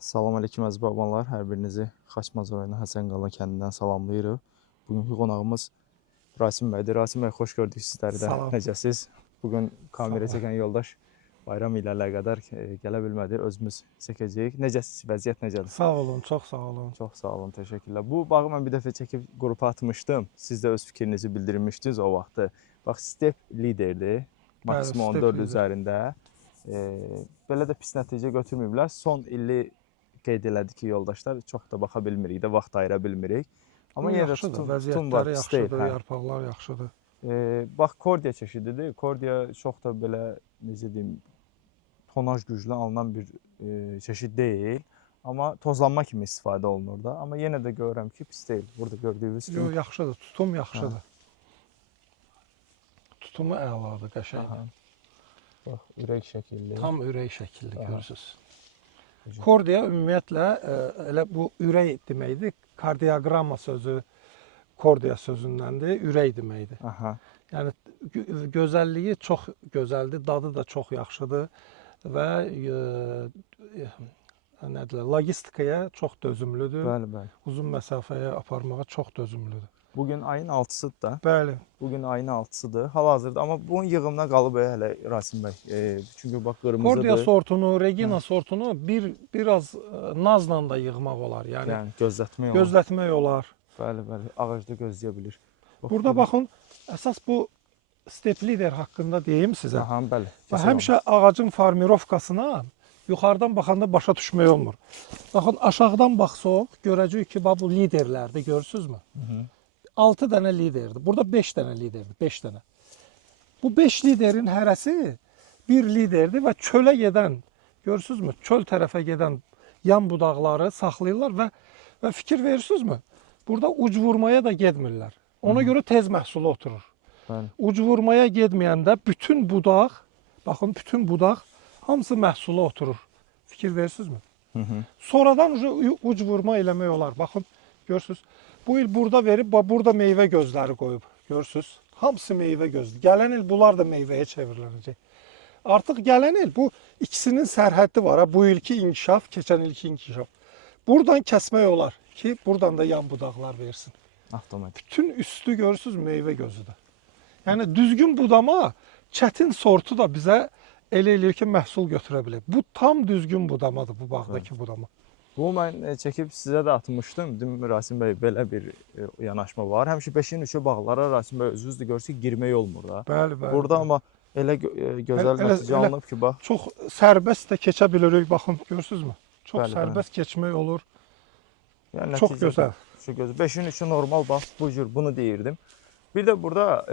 Salam aleyküm əziz babalar. Hər birinizi Xaçmaz rayonu Həsən Qala kəndindən salamlayırıq. Bugünkü qonağımız Rasim bəydir. Rasim bəy, xoş gördük sizləri də. Salam. Necəsiz? Bugün kamera Sağ ol. çəkən yoldaş bayram ilə əlaqədar gələ bilmədi. Özümüz çəkəcəyik. Necəsiz? Vəziyyət necədir? Sağ olun, çox sağ olun. Çox sağ olun, təşəkkürlər. Bu bağı mən bir dəfə çəkib qrupa atmışdım. Siz də öz fikrinizi bildirmişdiniz o vaxtı. Bax, step liderdir. Maksimum step 14 lider. üzərində. Belə də pis nəticə götürməyiblər. Son illi qeyd elədi ki, yoldaşlar çox da baxa bilmirik də, vaxt ayıra bilmirik. Amma yenə də Yaxşıdır, tutum var, vəziyyətləri pis deyil, yaxşıdır, hə. yarpaqlar yaxşıdır. Bax, kordiya çeşididir. Kordiya çox da belə, necə deyim, tonaj güclü alınan bir çeşid deyil. Amma tozlanma kimi istifadə olunur da. Amma yenə də görürəm ki, pis deyil. Burada gördüyünüz kimi. Yox, yaxşıdır, tutum yaxşıdır. Tutumu əladır, qəşəngdir. Bax, ürək şəkilli. Tam ürək şəkilli görürsünüz. Güzel. Kordiya ümumiyyətlə elə bu ürək deməkdir. Kardioqramma sözü kordiya sözündəndir, ürək deməkdir. Aha. Yəni gözəlliyi çox gözəldir, dadı da çox yaxşıdır və nə deyirlər, logistikaya çox dözümlüdür. Bəli, bəli. Uzun məsafəyə aparmağa çox dözümlüdür. Bugün ayın 6-sıdır da. Bəli. Bugün ayın 6-sıdır. Hal-hazırda, amma bunun yığımına qalıb hələ Rasim bəy. Çünki bax qırmızıdır. Kordiya sortunu, Regina sortunu biraz nazla da yığmaq olar. Yəni gözlətmək olar. gözlətmək olar. Bəli, bəli. Ağacda gözləyə bilir. Burada baxın, əsas bu step lider haqqında deyim sizə. Aha, bəli. Və həmişə ağacın formirovkasına yuxarıdan baxanda başa düşmək olmur. Baxın, aşağıdan baxsaq, görəcəyik ki, bu liderlərdir, görürsünüzmü? 6 dənə liderdir. Burada 5 dənə liderdir, 5 dənə. Bu 5 liderin hərəsi bir liderdir və çölə gedən, görürsünüzmü? Çöl tərəfə gedən yan budaqları saxlayırlar və fikir verirsünüzmü? Burada uc vurmaya da getmirlər. Ona görə tez məhsulu oturur. Bəli. Uc vurmaya getməyəndə bütün budaq, baxın, bütün budaq hamısı məhsula oturur. Fikir verirsünüzmü? Sonradan uc vurma eləmək olar. Baxın, görürsünüz. Bu il burada verib, burada meyvə gözləri qoyub. Görürsünüz. Hamısı meyvə gözləri. Gələn il bunlar da meyvəyə çevriləcək. Artıq gələn il bu ikisinin sərhəddi var. Bu ilki inkişaf, keçən ilki inkişaf. Buradan kəsmək olar ki, buradan da yan budaqlar versin. Avtomatik. Bütün üstü görürsünüz meyvə gözüdür. Yəni düzgün budama, çətin sortu da bizə elə eləyir ki, məhsul götürə bilər. Bu tam düzgün budamadır, bu bağdakı budama. Bu mən çəkib sizə də atmışdım. Dedim Rasim bəy, belə bir yanaşma var. Həmişə 5-in 3-ü bağlara Rasim bəy özünüz də görürsünüz ki, girmək olmur da. Bəli, bəli. Burada amma elə gözəl nəticə alınıb ki, bax. Çox sərbəst də keçə bilirik, baxın, görürsünüzmü? Çox Bəli, sərbəst keçmək olur. Yəni, Çox gözəl. 5-in 3-ü normal, bax, bu cür bunu deyirdim. Bir də burada,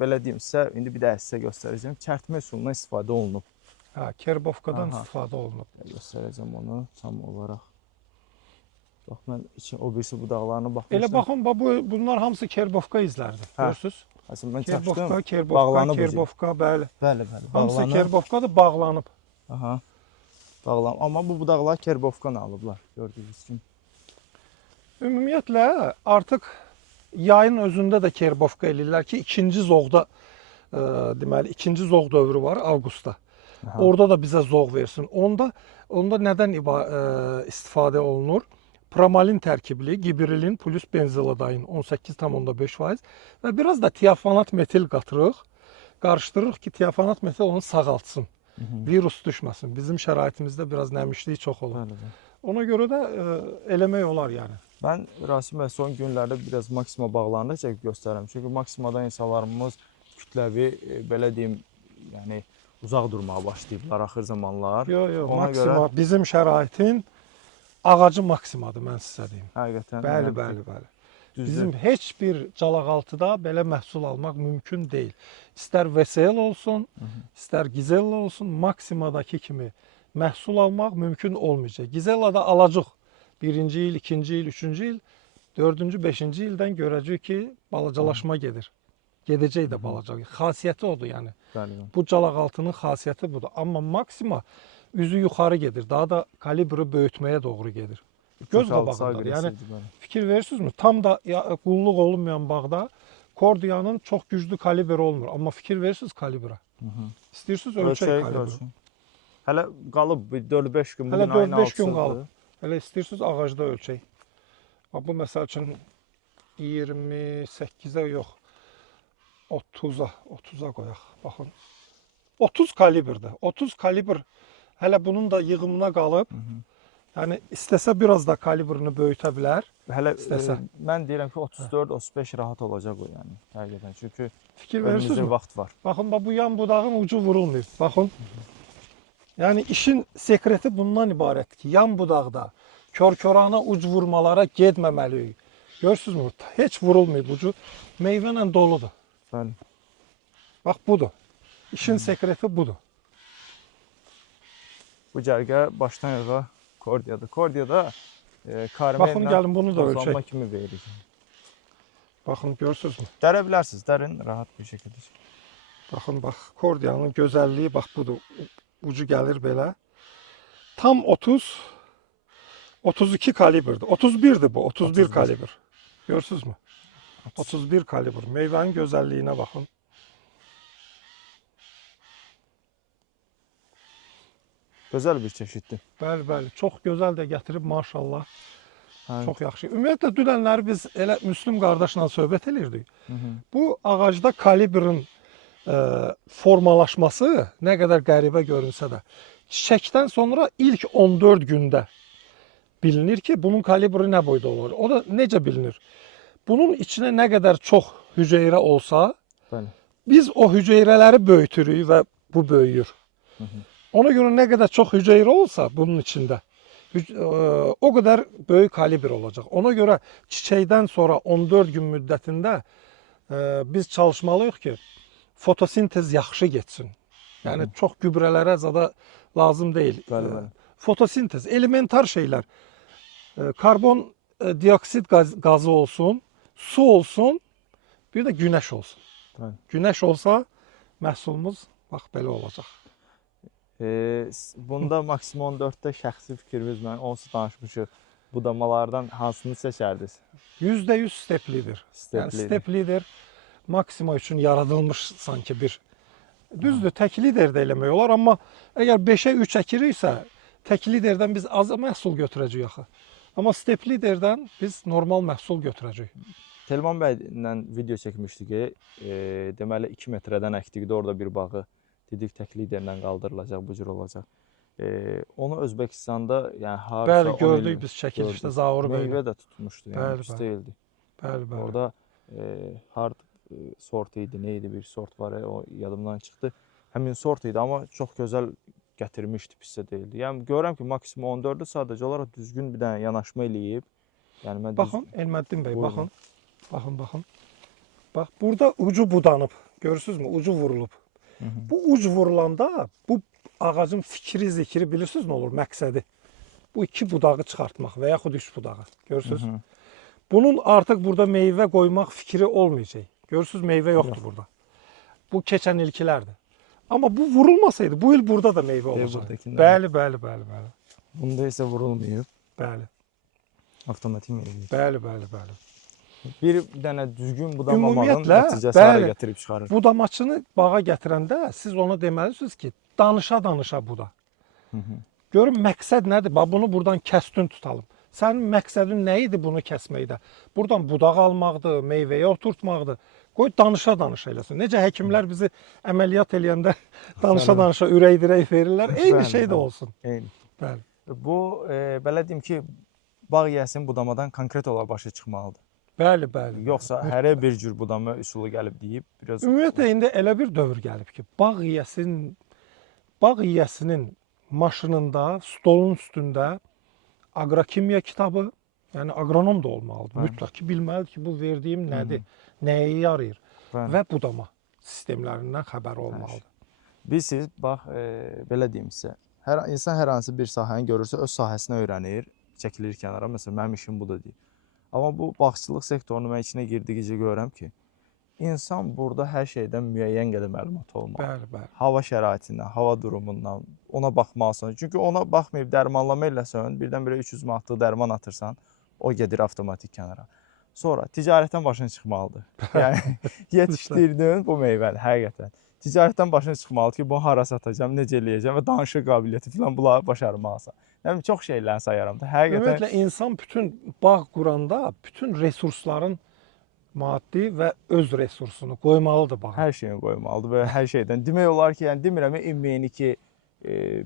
belə deyim sizə, indi bir də sizə göstərəcəm. Kərtmə üsulundan istifadə olunub. Hə, kerbovkadan istifadə olunub. Göstərəcəm onu tam olaraq. Bax, mən o birisi budaqlarına baxmışdım. Elə baxın, bunlar hamısı kerbovka izləridir, görürsünüz? Mən çəkdim, Kerbovka, bəli. Bəli, bəli. Hamısı kerbovkadır, bağlanıb. Aha, bağlanıb. Amma bu budaqlar kerbovkanı alıblar, gördüyünüz kimi. Ümumiyyətlə, artıq yayın özündə də kerbovka eləyirlər ki, ikinci zoğda, deməli, ikinci zoğ dövrü var, avqustda. Orada da bizə zoğ versin. Onda nədən istifadə olunur? Promalin tərkibli, gibrilin plus benzoladayın 18,5% və biraz da tiafanat metil qatırıq, qarışdırırıq ki, tiafanat metil onu sağaltsın, virus düşməsin. Bizim şəraitimizdə biraz nəmişlik çox olur. Ona görə də eləmək olar yəni. Mən Rasim bəy son günlərdə biraz Maksima bağlarında çəkib göstərirəm. Çünki Maksimada insanlarımız kütləvi, belə deyim, yəni uzaq durmağa başlayıblar axır zamanlar. Yox, Maksima bizim şəraitin ağacı Maksimadır, mən sizə deyim. Həqiqətən. Bəli. Bizim heç bir calaqaltıda belə məhsul almaq mümkün deyil. İstər VSL olsun, istər Gizella olsun, Maksimadakı kimi məhsul almaq mümkün olmayacaq. Gizellada alacaq. 1-ci il, 2-ci il, 3-cü il, 4-cü, 5-ci ildən görəcək ki, balacalaşma gedir. Gedəcək də balaca. Xasiyyəti odur yəni. Bu calaqaltının xasiyyəti budur. Amma Maksima üzü yuxarı gedir. Daha da kalibri böyütməyə doğru gedir. Göz qabağındadır. Yəni fikir verirsiniizmi? Tam da qulluq olunmayan bağda kordiyanın çox güclü kalibri olmur. Amma fikir verirsiniz kalibrə. İstəyirsiniz ölçək kalibri. Hələ qalıb bir 4-5 gün, Hələ bugün ayın 4-5 gün 6-sıdır. qalıb. Hələ istəyirsiniz ağacda ölçək. Bax bu məsəl üçün 28-ə yox, 30'a qoyaq. Baxın. 30 kalibrdir. 30 kalibr hələ bunun da yığımına qalıb. Yəni istəsə biraz da kalibrini böyütə bilər. Hələ İstəsə. mən deyirəm ki 34-35 rahat olacaq o yəni. Həqiqətən. Çünki Fikir önümüzdə verirsinizmi? vaxt var. Baxın bax bu yan budağın ucu vurulmuyor. Baxın. Yəni işin sekreti bundan ibarətdir ki, yan budaqda kör-körana uc vurmalara getməməliyik. Görürsünüzmü? Heç vurulmayıb ucu. Meyvə ilə doludur. Bəli. Bax budur. İşin sekreti budur. Bu cərgə başdan ayağa kordiyadır. Kordiyada Baxın karmellə gəlin bunu da tozlanma ölçək. kimi veririk. Baxın görürsünüzmü? Dərə bilərsiniz, dərin rahat bir şəkildə. Baxın bax kordiyanın gözəlliyi bax budur. Ucu gəlir belə. Tam 30 32 kalibrdir. 31'dir bu. 31 31. kalibr. Görürsünüzmü? 31 kalibr. Meyvenin gözəlliyinə baxın. Gözəl bir çeşiddir. Bəli, bəli. Çox gözəl də gətirib maşallah. Hə. Çox yaxşı. Ümumiyyətlə dünənləri biz elə Müslüm qardaşla söhbət elirdik. Bu ağacda kalibrin formalaşması nə qədər qəribə görünsə də, çiçəkdən sonra ilk 14 gündə bilinir ki, bunun kalibri nə boyda olur. O da necə bilinir? Bunun içinə nə qədər çox hüceyrə olsa, Bəli. biz o hüceyrələri böyütürük və bu böyüyür. Ona görə nə qədər çox hüceyrə olsa bunun içində, o qədər böyük kalibr olacaq. Ona görə çiçəkdən sonra 14 gün müddətində biz çalışmalıyıq ki, fotosintez yaxşı getsin. Yəni çox gübrələrə zada lazım deyil. Bəli, bəli. Fotosintez, elementar şeylər. Karbon dioksid qazı olsun, su olsun, bir də günəş olsun. Bəli. Günəş olsa məhsulumuz bax belə olacaq. Bunda maksimum 14-də şəxsi fikrimiz, mən onsuz danışmışıq. Budamalardan hansını seçərdiniz? %100 steplidir. Yəni Steplidir. steplidir maksima üçün yaradılmış sanki bir. Düzdür, tək lider də eləmək olar, amma əgər 5'ə 3 əkiriksə, tək liderdən biz az məhsul götürəcəyik axı. Amma step liderdən biz normal məhsul götürəcəyik. Telman bəylə video çəkmişdik ki, deməli 2 metrədən əkdik, orada bir bağı dedik tək liderlə qaldırılacaq, bu cür olacaq. Onu Özbəkistanda, yəni harasa Bəli, gördük biz çəkilişdə Zaur bəy. Meyvə də tutmuşdu, yəni Bəli, pis bəli. deyildi. Bəli, bəli. Orada hard sort idi, neydi bir sort var, o yadımdan çıxdı. Həmin sort idi, amma çox gözəl gətirmişdi, pis də deyildi. Yəni görürəm ki, maksimum 14'ü sadəcə olaraq düzgün bir dənə yanaşma eləyib. Yəni mən Baxın, Elməddin bəy, Buyurun. baxın. Baxın, baxın. Bax, burada ucu budanıb. Görürsünüzmü? Ucu vurulub. Bu uc vurulanda bu ağacın fikri, zikri bilirsiniz nə olur? Məqsədi. Bu iki budağı çıxartmaq və yaxud üç budağı. Görürsünüz? Bunun artıq burada meyvə qoymaq fikri olmayacaq. Görürsünüz, meyvə yoxdur burada. Bu keçən ilkilərdir. Amma bu vurulmasaydı, bu il burada da meyvə olacaq. buradakində Bəli, bəli, bəli, bəli. Bunda isə vurulmayıb. Bəli, Avtomatik meyvə. bəli, bəli, bəli. Bir dənə düzgün budamamağın Ümumiyyətlə, nəticəsi hara bəli. gətirib çıxarır. Budamaçını bağa gətirəndə siz ona deməlisiniz ki, danışa-danışa buda. Görün məqsəd nədir? Bax bunu buradan kəstin tutalım. Sənin məqsədin nə idi bunu kəsməkdə? Buradan budaq almaqdır, meyvəyə oturtmaqdır. Qoy danışa-danışa eləsin. Necə həkimlər bizi əməliyyat eləyəndə danışa-danışa ürək-dirək verirlər. Eyni Bəli, şey də bəli. olsun. Eyni. Bəli. Bu belə deyim ki, bağ yiyəsinin budamadan konkret olaraq başa çıxmalıdır. Bəli, bəli. Yoxsa hərə bir cür budama üsulu gəlib deyib biraz Ümumiyyətlə indi elə bir dövr gəlib ki, bağ yiyəsinin maşınında, stolun üstündə aqrokimiya kitabı, yəni aqronom da olmalıdır. Mütləq ki, bilməlidir ki, bu verdiyim nədir, nəyə yarayır Bəli. və budama sistemlərindən xəbər olmalıdır. Bilirsiniz, bax belə deyim sizə. Hər insan hər hansı bir sahəni görürsə öz sahəsini öyrənir, çəkilir kənara. Məsələn, mənim işim budur deyir. Amma bu bağçılıq sektorunu mən içinə girdikcə görürəm ki, insan burada hər şeydən müəyyən qədər məlumat olmalı. Bəli, bəli. Hava şəraitindən, hava durumundan ona baxmalısan. Çünki ona baxmayıb dərmanlama eləsən, birdən-birə 300 manatlıq dərman atırsan, o gedir avtomatik kənara. Sonra ticarətdən başın çıxmalıdır. Yəni yetişdirdin bu meyvəni həqiqətən. ticarətdən başına çıxmalıdır ki, bunu hara satacağam, necə eləyəcəm və danışıq qabiliyyəti falan bunları başarmalısan. Yəni çox şeyləri sayaram da. Həqiqətən Ümumiyyətlə insan bütün bağ quranda bütün resursların maddi və öz resursunu qoymalıdır bağa. hər şeyini qoymalıdır və hər şeydən demək olar ki, yəni demirəm ümumi ki,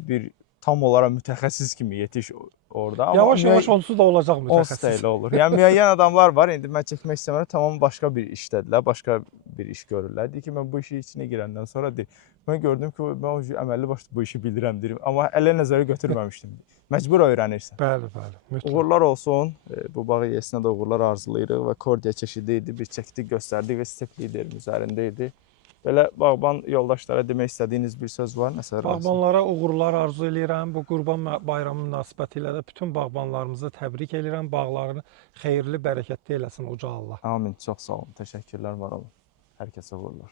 bir tam olaraq mütəxəssis kimi yetiş orada. Amma Yavaş-yavaş onsuz da olacaq onsuz mütəxəssis. da elə olur. Yəni müəyyən adamlar var, indi mən çəkmək istəmirəm, tamam başqa bir işdədirlər, başqa bir iş görürlər. Deyir ki, mən bu işin içinə girəndən sonra deyir, mən gördüm ki, mən əməlli başlı bu işi bilirəm deyir. Amma ələ nəzərə götürməmişdim. Məcbur öyrənirsən. Bəli, bəli. Mütləq. Uğurlar olsun. Bu bağı yesinə də uğurlar arzulayırıq və Kordia çeşidi idi. Bir çəkdik, göstərdik və step liderin üzərində idi. Belə bağban yoldaşlara demək istədiyiniz bir söz var nəsə? Bağbanlara uğurlar arzu edirəm. Bu Qurban Bayramı münasibətilə də bütün bağbanlarımızı təbrik edirəm. Bağlarını xeyirli, bərəkətli eləsin uca Allah. Amin. Çox sağ olun. Təşəkkürlər, var olun. Hər kəsə uğurlar.